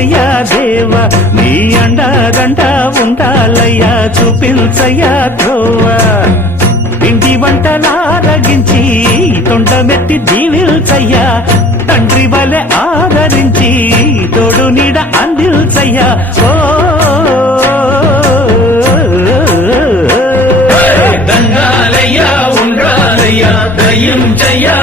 చాలయ్యా దేవా నీ అండదండ ఉండాలయ్యా చూపించయ్యా త్రోవా ఇంటి వంటలారగించి తొండమెత్తి దీవిల్చయ్యా తండ్రి వలె ఆదరించి తోడు నీడ అందిల్చయ్యా ఓ దండాలయ్యా ఉండాలయ్యా దయం చెయ్యా